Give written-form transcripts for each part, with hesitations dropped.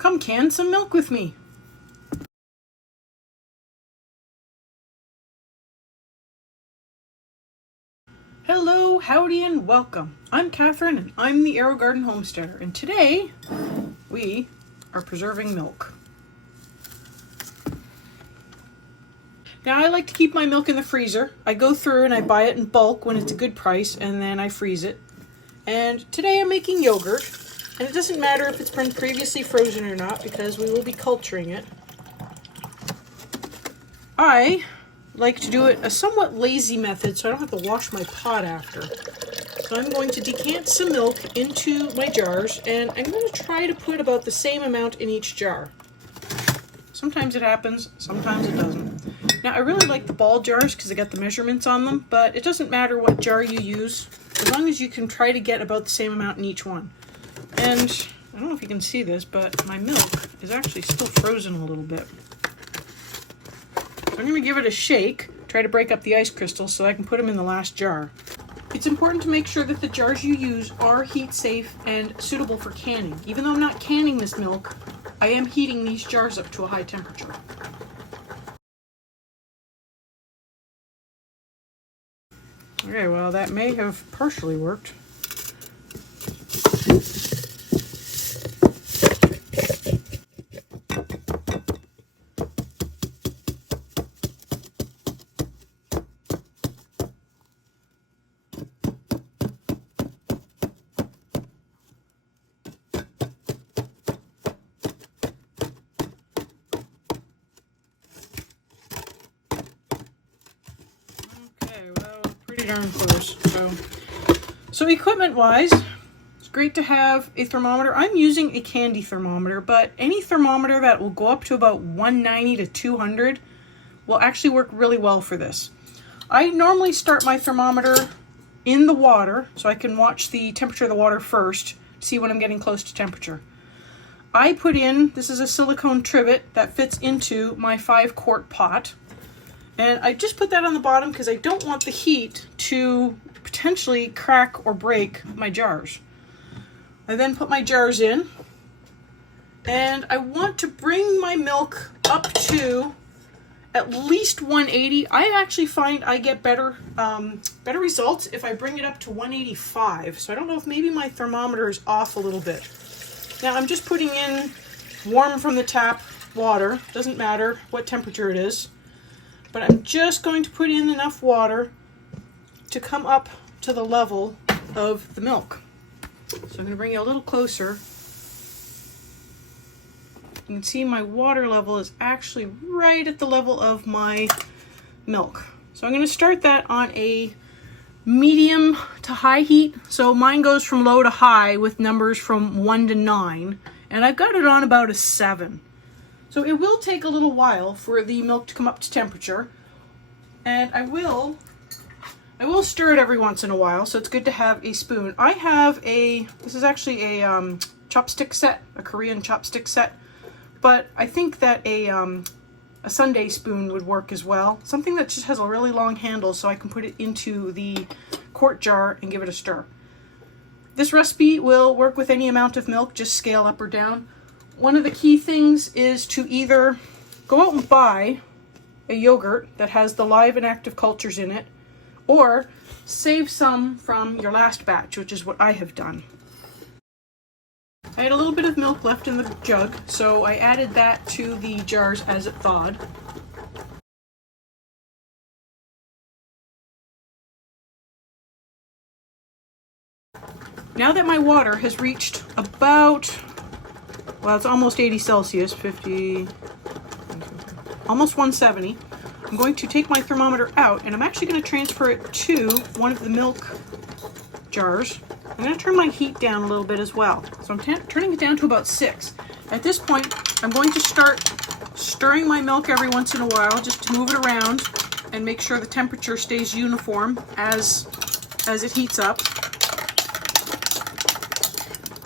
Come can some milk with me. Hello, howdy, and welcome. I'm Kathryn, and I'm the Aerogarden Homesteader, and today we are preserving milk. Now, I like to keep my milk in the freezer. I go through and I buy it in bulk when it's a good price, and then I freeze it. And today I'm making yogurt, and it doesn't matter if it's been previously frozen or not because we will be culturing it. I like to do it a somewhat lazy method so I don't have to wash my pot after. So I'm going to decant some milk into my jars, and I'm going to try to put about the same amount in each jar. Sometimes it happens, sometimes it doesn't. Now, I really like the ball jars because they got the measurements on them, but it doesn't matter what jar you use, as long as you can try to get about the same amount in each one. And I don't know if you can see this, but my milk is actually still frozen a little bit. So I'm going to give it a shake, try to break up the ice crystals so I can put them in the last jar. It's important to make sure that the jars you use are heat safe and suitable for canning. Even though I'm not canning this milk, I am heating these jars up to a high temperature. Okay, well, that may have partially worked. Pretty darn close. So equipment-wise, it's great to have a thermometer. I'm using a candy thermometer, but any thermometer that will go up to about 190 to 200 will actually work really well for this. I normally start my thermometer in the water so I can watch the temperature of the water first, see when I'm getting close to temperature. I put in, this is a silicone trivet that fits into my 5-quart pot. And I just put that on the bottom because I don't want the heat to potentially crack or break my jars. I then put my jars in, and I want to bring my milk up to at least 180. I actually find I get better results if I bring it up to 185. So I don't know if maybe my thermometer is off a little bit. Now I'm just putting in warm from the tap water. Doesn't matter what temperature it is. But I'm just going to put in enough water to come up to the level of the milk. So I'm going to bring you a little closer. You can see my water level is actually right at the level of my milk. So I'm going to start that on a medium to high heat. So mine goes from low to high with numbers from 1 to 9. And I've got it on about a 7. So it will take a little while for the milk to come up to temperature, and I will stir it every once in a while, so it's good to have a spoon. I have this is actually a chopstick set, a Korean chopstick set, but I think that a sundae spoon would work as well. Something that just has a really long handle so I can put it into the quart jar and give it a stir. This recipe will work with any amount of milk, just scale up or down. One of the key things is to either go out and buy a yogurt that has the live and active cultures in it, or save some from your last batch, which is what I have done. I had a little bit of milk left in the jug, so I added that to the jars as it thawed. Now that my water has reached about, well, it's almost 80 Celsius, 50, almost 170. I'm going to take my thermometer out, and I'm actually going to transfer it to one of the milk jars. I'm going to turn my heat down a little bit as well. So I'm turning it down to about 6. At this point, I'm going to start stirring my milk every once in a while just to move it around and make sure the temperature stays uniform as it heats up.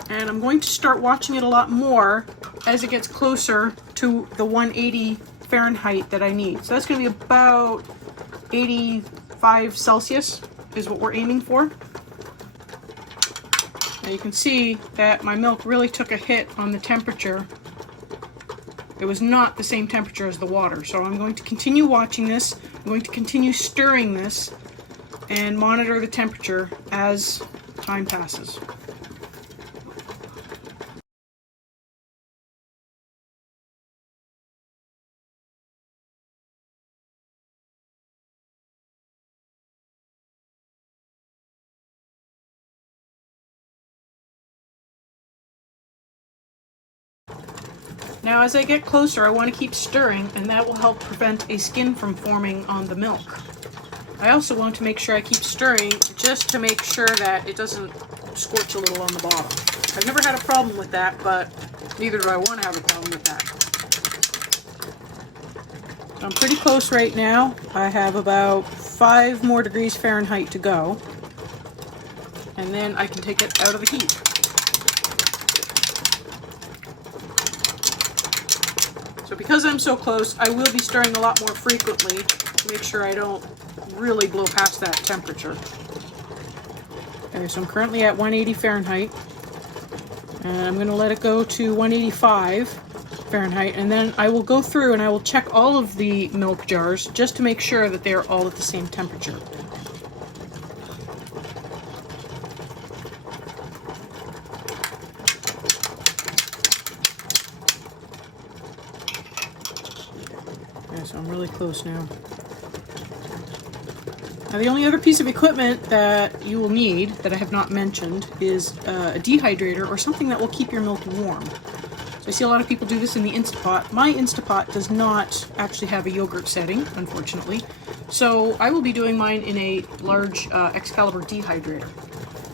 And I'm going to start watching it a lot more as it gets closer to the 180 Fahrenheit that I need. So that's going to be about 85 Celsius is what we're aiming for. Now you can see that my milk really took a hit on the temperature It was not the same temperature as the water. So I'm going to continue watching this. I'm going to continue stirring this and monitor the temperature as time passes. Now as I get closer, I want to keep stirring, and that will help prevent a skin from forming on the milk. I also want to make sure I keep stirring just to make sure that it doesn't scorch a little on the bottom. I've never had a problem with that, but neither do I want to have a problem with that. I'm pretty close right now. I have about 5 more degrees Fahrenheit to go, and then I can take it out of the heat. So because I'm so close, I will be stirring a lot more frequently to make sure I don't really blow past that temperature. Okay, so I'm currently at 180 Fahrenheit, and I'm going to let it go to 185 Fahrenheit, and then I will go through and I will check all of the milk jars just to make sure that they are all at the same temperature. So I'm really close now. Now the only other piece of equipment that you will need that I have not mentioned is a dehydrator, or something that will keep your milk warm. So I see a lot of people do this in the Instapot. My Instapot does not actually have a yogurt setting, unfortunately. So I will be doing mine in a large Excalibur dehydrator.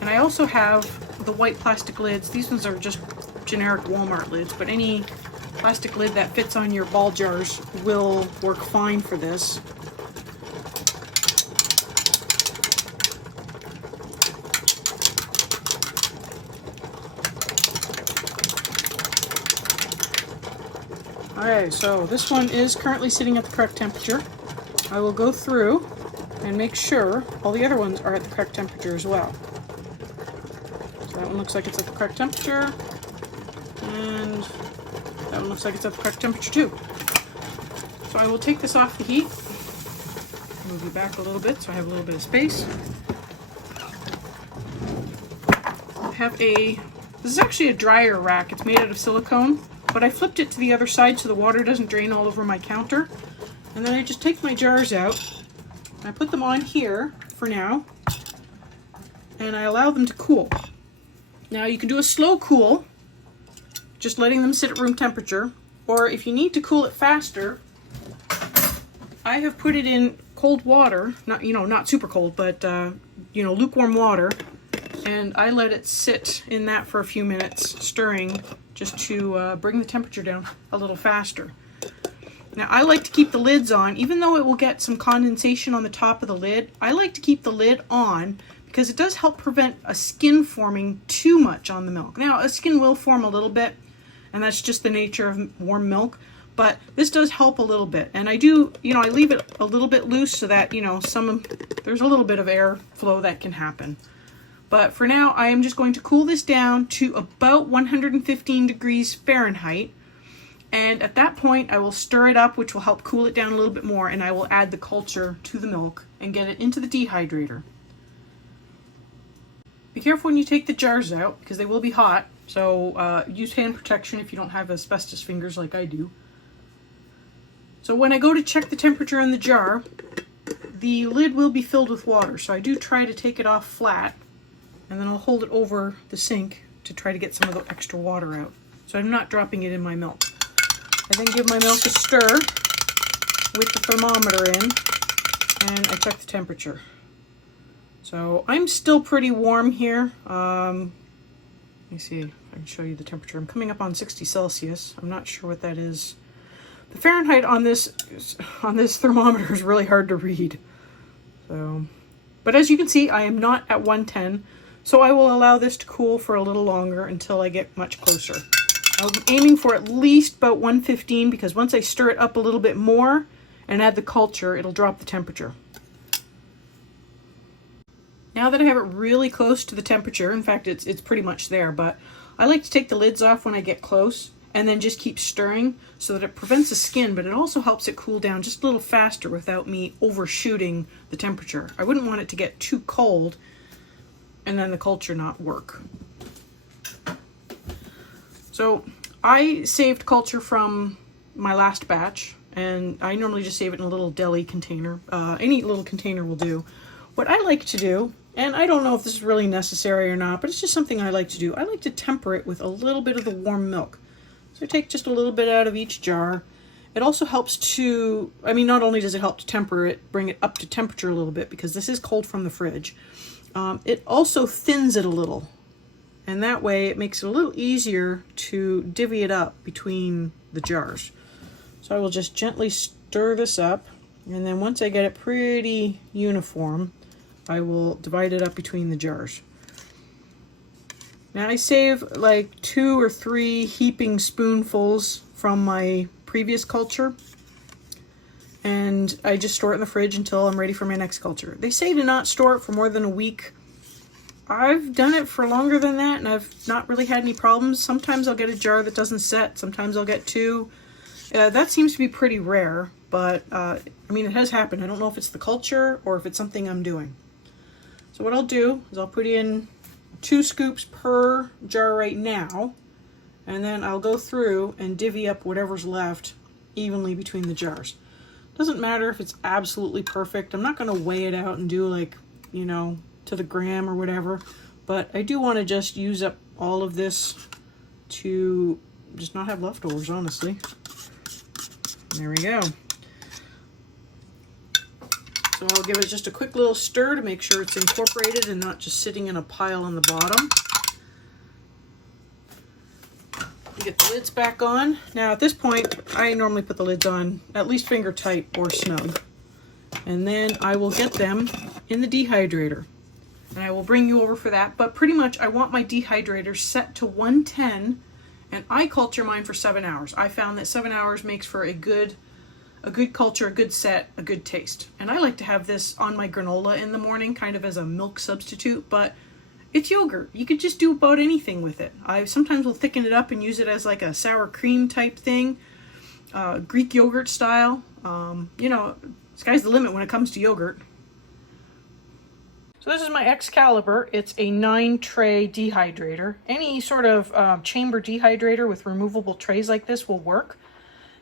And I also have the white plastic lids. These ones are just generic Walmart lids, but any plastic lid that fits on your ball jars will work fine for this. Okay, so this one is currently sitting at the correct temperature. I will go through and make sure all the other ones are at the correct temperature as well. So that one looks like it's at the correct temperature, and that one looks like it's at the correct temperature too. So I will take this off the heat, move it back a little bit so I have a little bit of space. I have this is actually a dryer rack. It's made out of silicone, but I flipped it to the other side so the water doesn't drain all over my counter. And then I just take my jars out, and I put them on here for now, and I allow them to cool. Now you can do a slow cool, just letting them sit at room temperature, or if you need to cool it faster, I have put it in cold water, not super cold, but lukewarm water, and I let it sit in that for a few minutes, stirring, just to bring the temperature down a little faster. Now I like to keep the lids on, even though it will get some condensation on the top of the lid. I like to keep the lid on because it does help prevent a skin forming too much on the milk. Now a skin will form a little bit, and that's just the nature of warm milk, but this does help a little bit. And I do, I leave it a little bit loose so that, there's a little bit of air flow that can happen. But for now, I am just going to cool this down to about 115 degrees Fahrenheit. And at that point, I will stir it up, which will help cool it down a little bit more, and I will add the culture to the milk and get it into the dehydrator. Be careful when you take the jars out, because they will be hot. So use hand protection if you don't have asbestos fingers like I do. So when I go to check the temperature in the jar, the lid will be filled with water. So I do try to take it off flat, and then I'll hold it over the sink to try to get some of the extra water out. So I'm not dropping it in my milk. I then give my milk a stir with the thermometer in, and I check the temperature. So I'm still pretty warm here. Let me see if I can show you the temperature. I'm coming up on 60 Celsius. I'm not sure what that is. The Fahrenheit on this thermometer is really hard to read. So, but as you can see, I am not at 110. So I will allow this to cool for a little longer until I get much closer. I'm aiming for at least about 115, because once I stir it up a little bit more and add the culture, it'll drop the temperature. Now that I have it really close to the temperature, in fact it's pretty much there, but I like to take the lids off when I get close and then just keep stirring so that it prevents the skin, but it also helps it cool down just a little faster without me overshooting the temperature. I wouldn't want it to get too cold and then the culture not work. So I saved culture from my last batch, and I normally just save it in a little deli container. Any little container will do. What I like to do, and I don't know if this is really necessary or not, but it's just something I like to do. I like to temper it with a little bit of the warm milk. So I take just a little bit out of each jar. It also helps to, I mean, not only does it help to temper it, bring it up to temperature a little bit, because this is cold from the fridge. It also thins it a little. And that way it makes it a little easier to divvy it up between the jars. So I will just gently stir this up, and then once I get it pretty uniform, I will divide it up between the jars. Now I save like 2 or 3 heaping spoonfuls from my previous culture, and I just store it in the fridge until I'm ready for my next culture. They say to not store it for more than a week. I've done it for longer than that, and I've not really had any problems. Sometimes I'll get a jar that doesn't set. Sometimes I'll get 2. That seems to be pretty rare, but I mean, it has happened. I don't know if it's the culture or if it's something I'm doing. So what I'll do is I'll put in 2 scoops per jar right now, and then I'll go through and divvy up whatever's left evenly between the jars. Doesn't matter if it's absolutely perfect. I'm not going to weigh it out and do like, you know, to the gram or whatever, but I do want to just use up all of this to just not have leftovers, honestly. There we go. So I'll give it just a quick little stir to make sure it's incorporated and not just sitting in a pile on the bottom. Get the lids back on. Now at this point, I normally put the lids on at least finger tight or snug. And then I will get them in the dehydrator. And I will bring you over for that. But pretty much I want my dehydrator set to 110, and I culture mine for 7 hours. I found that 7 hours makes for a good culture, a good set, a good taste. And I like to have this on my granola in the morning, kind of as a milk substitute, but it's yogurt. You could just do about anything with it. I sometimes will thicken it up and use it as like a sour cream type thing, Greek yogurt style. You know, sky's the limit when it comes to yogurt. So this is my Excalibur. It's a 9-tray dehydrator. Any sort of chamber dehydrator with removable trays like this will work.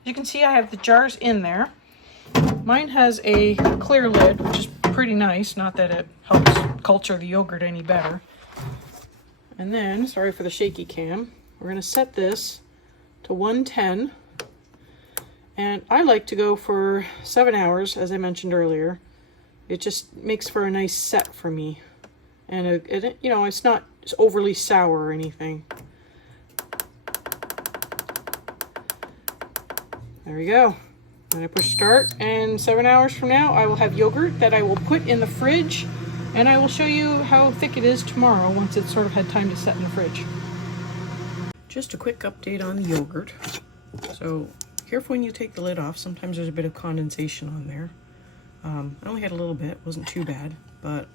As you can see, I have the jars in there. Mine has a clear lid, which is pretty nice. Not that it helps culture the yogurt any better. And then, sorry for the shaky cam, we're going to set this to 110. And I like to go for 7 hours, as I mentioned earlier. It just makes for a nice set for me. And it you know, it's not overly sour or anything. There we go. And I push start, and 7 hours from now I will have yogurt that I will put in the fridge, and I will show you how thick it is tomorrow once it's sort of had time to set in the fridge. Just a quick update on the yogurt. So careful when you take the lid off. Sometimes there's a bit of condensation on there. I only had a little bit, wasn't too bad, but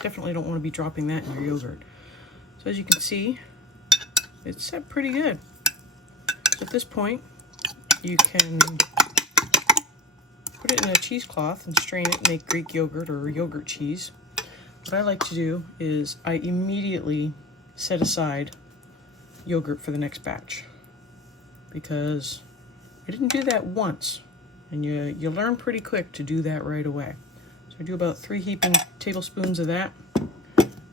definitely don't want to be dropping that in your yogurt. So as you can see, it's set pretty good. So at this point, you can put it in a cheesecloth and strain it and make Greek yogurt or yogurt cheese. What I like to do is I immediately set aside yogurt for the next batch, because I didn't do that once, and you learn pretty quick to do that right away. So I do about 3 heaping tablespoons of that,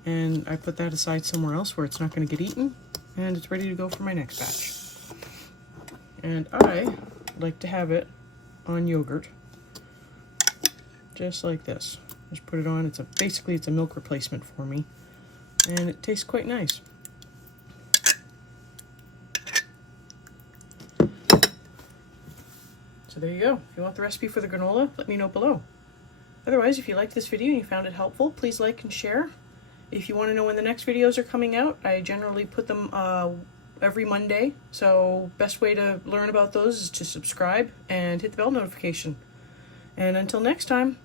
and I put that aside somewhere else where it's not going to get eaten, and it's ready to go for my next batch. And I like to have it on yogurt, just like this. Just put it on. Basically it's a milk replacement for me, and it tastes quite nice. So there you go. If you want the recipe for the granola, let me know below. Otherwise, if you liked this video and you found it helpful, please like and share. If you want to know when the next videos are coming out, I generally put them every Monday. So best way to learn about those is to subscribe and hit the bell notification. And until next time,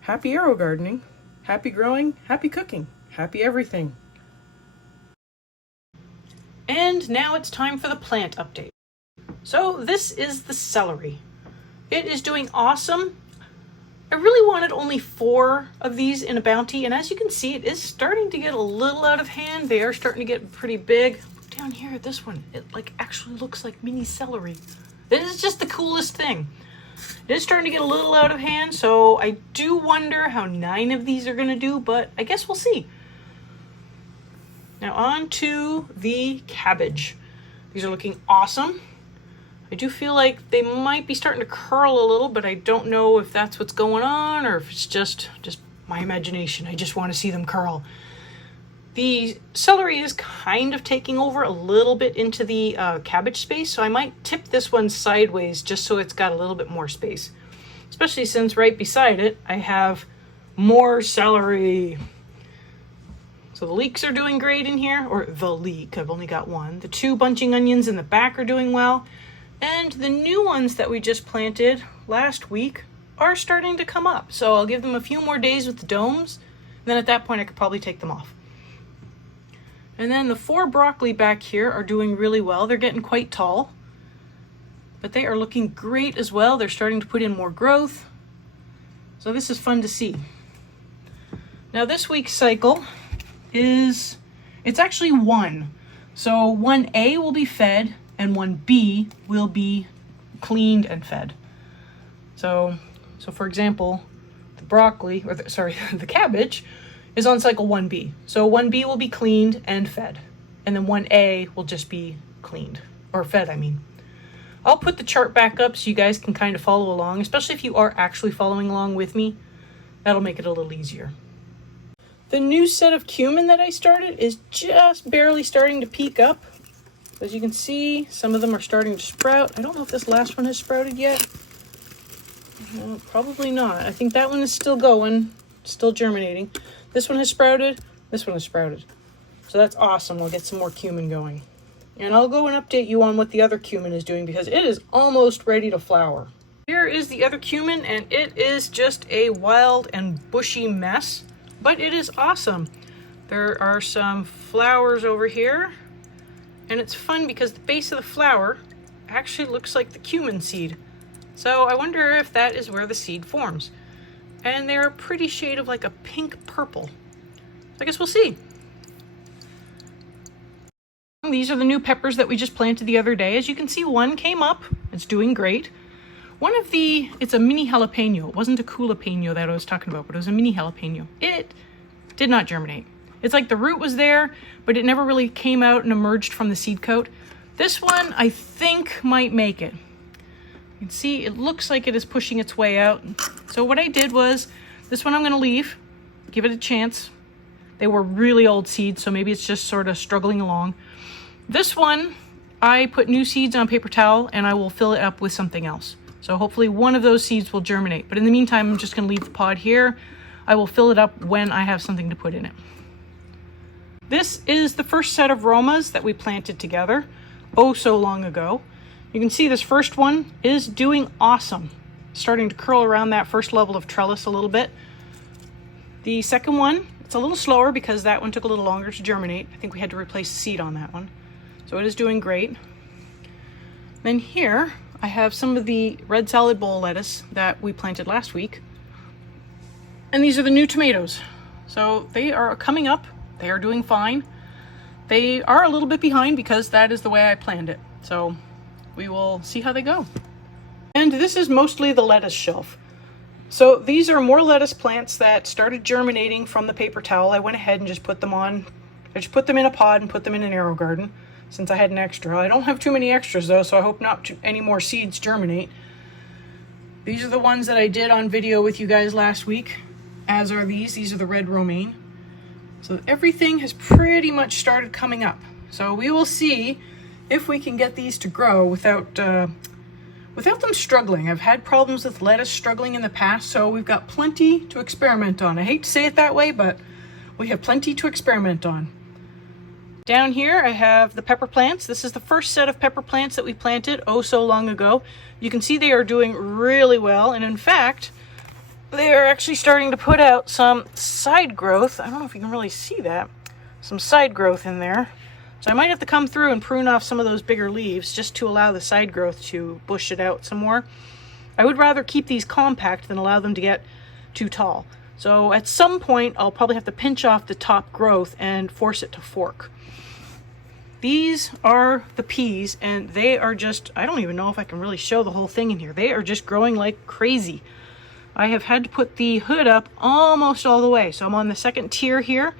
happy aerogardening, happy growing, happy cooking, happy everything. And now it's time for the plant update. So this is the celery. It is doing awesome. I really wanted only 4 of these in a bounty, and as you can see, it is starting to get a little out of hand. They are starting to get pretty big. Down here, this one, it like actually looks like mini celery. This is just the coolest thing. It is starting to get a little out of hand, so I do wonder how 9 of these are going to do, but I guess we'll see. Now on to the cabbage. These are looking awesome. I do feel like they might be starting to curl a little, but I don't know if that's what's going on or if it's just my imagination. I just want to see them curl. The celery is kind of taking over a little bit into the cabbage space, so I might tip this one sideways just so it's got a little bit more space. Especially since right beside it, I have more celery. So the leeks are doing great in here, or the leek, I've only got one. The 2 bunching onions in the back are doing well. And the new ones that we just planted last week are starting to come up. So I'll give them a few more days with the domes. And then at that point, I could probably take them off. And then the 4 broccoli back here are doing really well. They're getting quite tall. But they are looking great as well. They're starting to put in more growth. So this is fun to see. Now this week's cycle it's actually 1. So 1A will be fed and 1B will be cleaned and fed. So for example, the broccoli, or the cabbage is on cycle 1B. So 1B will be cleaned and fed. And then 1A will just be cleaned, or fed, I mean. I'll put the chart back up so you guys can kind of follow along, especially if you are actually following along with me. That'll make it a little easier. The new set of cumin that I started is just barely starting to peak up. As you can see, some of them are starting to sprout. I don't know if this last one has sprouted yet. No, probably not. I think that one is still going, still germinating. This one has sprouted. This one has sprouted. So that's awesome. We'll get some more cumin going. And I'll go and update you on what the other cumin is doing because it is almost ready to flower. Here is the other cumin, and it is just a wild and bushy mess, but it is awesome. There are some flowers over here. And it's fun because the base of the flower actually looks like the cumin seed. So I wonder if that is where the seed forms. And they're a pretty shade of like a pink purple. So I guess we'll see. These are the new peppers that we just planted the other day. As you can see, one came up. It's doing great. It's a mini jalapeno. It wasn't a jalapeno that I was talking about, but it was a mini jalapeno. It did not germinate. It's like the root was there, but it never really came out and emerged from the seed coat. This one, I think, might make it. You can see it looks like it is pushing its way out. So what I did was, this one I'm going to leave, give it a chance. They were really old seeds, so maybe it's just sort of struggling along. This one, I put new seeds on paper towel, and I will fill it up with something else. So hopefully one of those seeds will germinate. But in the meantime, I'm just going to leave the pod here. I will fill it up when I have something to put in it. This is the first set of Romas that we planted together, oh so long ago. You can see this first one is doing awesome. Starting to curl around that first level of trellis a little bit. The second one, it's a little slower because that one took a little longer to germinate. I think we had to replace the seed on that one. So it is doing great. Then here, I have some of the red salad bowl lettuce that we planted last week. And these are the new tomatoes. So they are coming up. They are doing fine. They are a little bit behind because that is the way I planned it. So we will see how they go. And this is mostly the lettuce shelf. So these are more lettuce plants that started germinating from the paper towel. I went ahead and just put them on. I just put them in a pod and put them in an Aerogarden since I had an extra. I don't have too many extras though, so I hope not any more seeds germinate. These are the ones that I did on video with you guys last week, as are these. These are the red romaine. So everything has pretty much started coming up. So we will see if we can get these to grow without them struggling. I've had problems with lettuce struggling in the past, so we've got plenty to experiment on. I hate to say it that way, but we have plenty to experiment on. Down here I have the pepper plants. This is the first set of pepper plants that we planted oh so long ago. You can see they are doing really well, and in fact, they are actually starting to put out some side growth. I don't know if you can really see that. Some side growth in there. So I might have to come through and prune off some of those bigger leaves just to allow the side growth to bush it out some more. I would rather keep these compact than allow them to get too tall. So at some point, I'll probably have to pinch off the top growth and force it to fork. These are the peas, and they are just, I don't even know if I can really show the whole thing in here. They are just growing like crazy. I have had to put the hood up almost all the way. So I'm on the second tier here.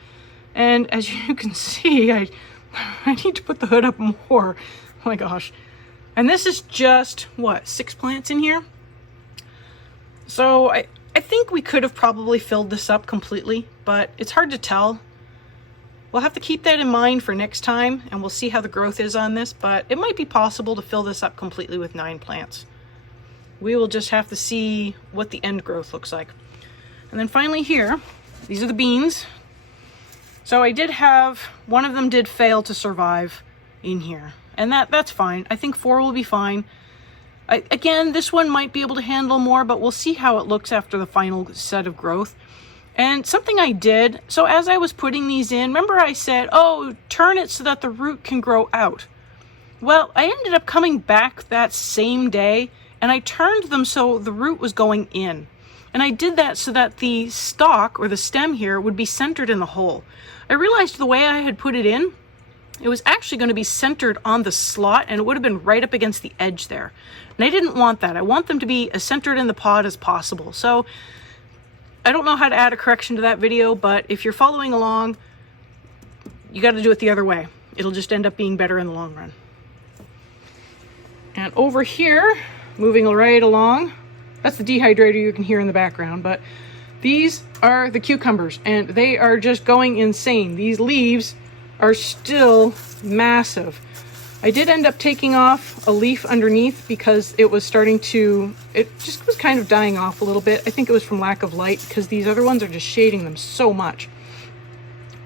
And as you can see, I need to put the hood up more. Oh my gosh. And this is just, what, 6 plants in here? So I think we could have probably filled this up completely, but it's hard to tell. We'll have to keep that in mind for next time, and we'll see how the growth is on this, but it might be possible to fill this up completely with 9 plants. We will just have to see what the end growth looks like. And then finally here, these are the beans. So I did have, one of them did fail to survive in here, and that's fine. I think 4 will be fine. Again, this one might be able to handle more, but we'll see how it looks after the final set of growth. And something I did, so as I was putting these in, remember I said, oh, turn it so that the root can grow out. Well, I ended up coming back that same day, and I turned them so the root was going in. And I did that so that the stalk, or the stem here, would be centered in the hole. I realized the way I had put it in, it was actually going to be centered on the slot, and it would have been right up against the edge there. And I didn't want that. I want them to be as centered in the pod as possible. So I don't know how to add a correction to that video, but if you're following along, you got to do it the other way. It'll just end up being better in the long run. And over here, moving right along, that's the dehydrator you can hear in the background, but these are the cucumbers, and they are just going insane. These leaves are still massive. I did end up taking off a leaf underneath because it was starting to, it just was kind of dying off a little bit. I think it was from lack of light because these other ones are just shading them so much.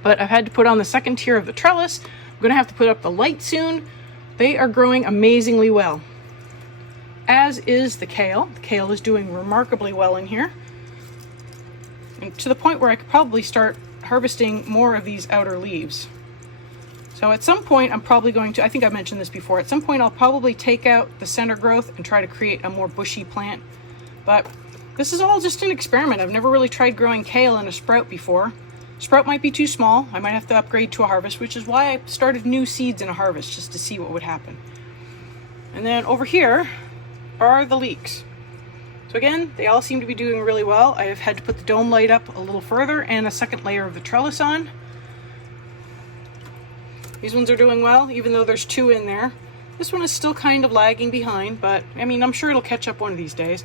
But I've had to put on the second tier of the trellis. I'm going to have to put up the light soon. They are growing amazingly well. As is the kale. The kale is doing remarkably well in here. And to the point where I could probably start harvesting more of these outer leaves. So at some point I'm probably going to, I think I mentioned this before, at some point I'll probably take out the center growth and try to create a more bushy plant. But this is all just an experiment. I've never really tried growing kale in a sprout before. Sprout might be too small. I might have to upgrade to a harvest, which is why I started new seeds in a harvest, just to see what would happen. And then over here are the leeks. So again, they all seem to be doing really well. I have had to put the dome light up a little further and a second layer of the trellis on. These ones are doing well, even though there's 2 in there. This one is still kind of lagging behind, but I mean, I'm sure it'll catch up one of these days.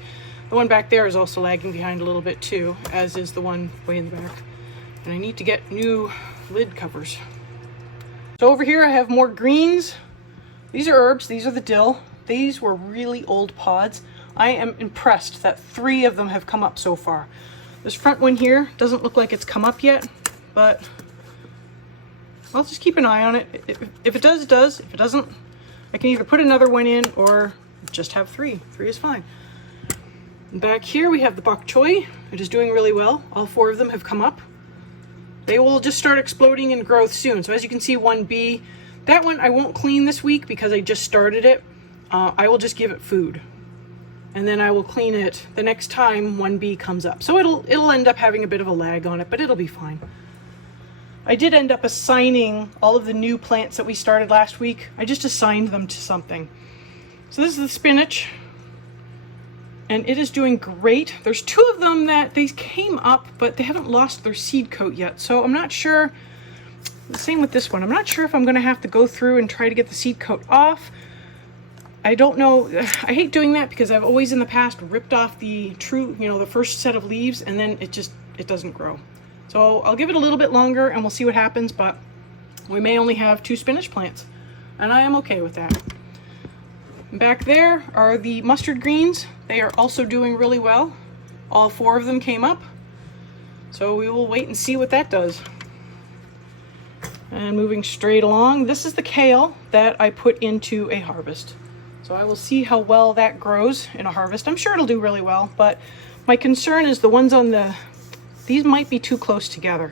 The one back there is also lagging behind a little bit too, as is the one way in the back. And I need to get new lid covers. So over here I have more greens. These are herbs, these are the dill. These were really old pods. I am impressed that 3 of them have come up so far. This front one here doesn't look like it's come up yet, but I'll just keep an eye on it. If it does, it does. If it doesn't, I can either put another one in or just have 3. 3 is fine. And back here we have the bok choy. It is doing really well. All 4 of them have come up. They will just start exploding in growth soon. So as you can see, 1B, that one I won't clean this week because I just started it. I will just give it food. And then I will clean it the next time 1B comes up. So it'll end up having a bit of a lag on it, but it'll be fine. I did end up assigning all of the new plants that we started last week. I just assigned them to something. So this is the spinach, and it is doing great. There's 2 of them that they came up, but they haven't lost their seed coat yet. So I'm not sure, the same with this one. I'm not sure if I'm gonna have to go through and try to get the seed coat off. I don't know, I hate doing that because I've always in the past ripped off the the first set of leaves, and then it doesn't grow. So I'll give it a little bit longer and we'll see what happens, but we may only have 2 spinach plants, and I am okay with that. Back there are the mustard greens. They are also doing really well. All 4 of them came up. So we will wait and see what that does. And moving straight along, this is the kale that I put into a harvest. So I will see how well that grows in a harvest. I'm sure it'll do really well, but my concern is the ones on these might be too close together.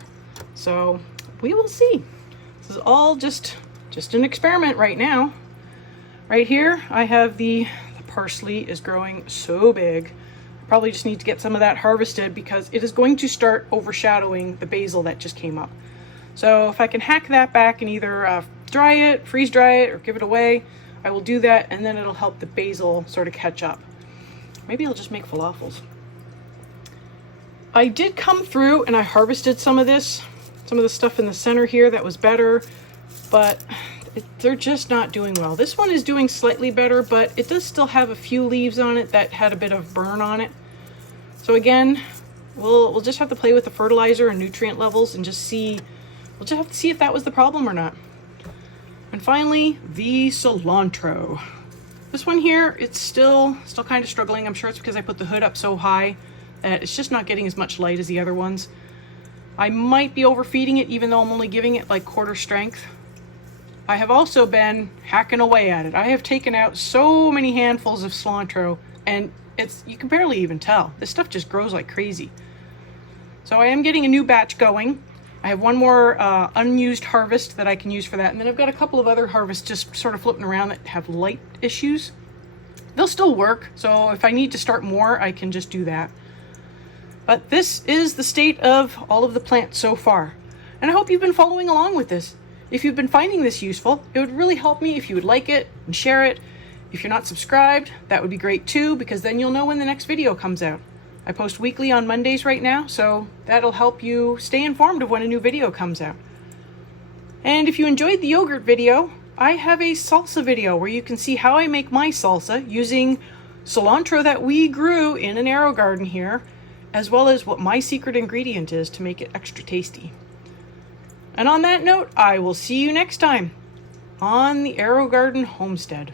So we will see. This is all just just an experiment right now. Right here, I have the parsley is growing so big. I probably just need to get some of that harvested because it is going to start overshadowing the basil that just came up. So if I can hack that back and either dry it, freeze dry it, or give it away, I will do that, and then it'll help the basil sort of catch up. Maybe I'll just make falafels. I did come through and I harvested some of the stuff in the center here that was better, but they're just not doing well. This one is doing slightly better, but it does still have a few leaves on it that had a bit of burn on it. So again, we'll just have to play with the fertilizer and nutrient levels and just see. We'll just have to see if that was the problem or not. And finally, the cilantro. This one here, it's still kind of struggling. I'm sure it's because I put the hood up so high that it's just not getting as much light as the other ones. I might be overfeeding it, even though I'm only giving it like quarter strength. I have also been hacking away at it. I have taken out so many handfuls of cilantro, and you can barely even tell. This stuff just grows like crazy. So I am getting a new batch going. I have one more unused harvest that I can use for that. And then I've got a couple of other harvests just sort of floating around that have light issues. They'll still work. So if I need to start more, I can just do that. But this is the state of all of the plants so far. And I hope you've been following along with this. If you've been finding this useful, it would really help me if you would like it and share it. If you're not subscribed, that would be great too, because then you'll know when the next video comes out. I post weekly on Mondays right now, so that'll help you stay informed of when a new video comes out. And if you enjoyed the yogurt video, I have a salsa video where you can see how I make my salsa using cilantro that we grew in an Aerogarden here, as well as what my secret ingredient is to make it extra tasty. And on that note, I will see you next time on the Aerogarden Homestead.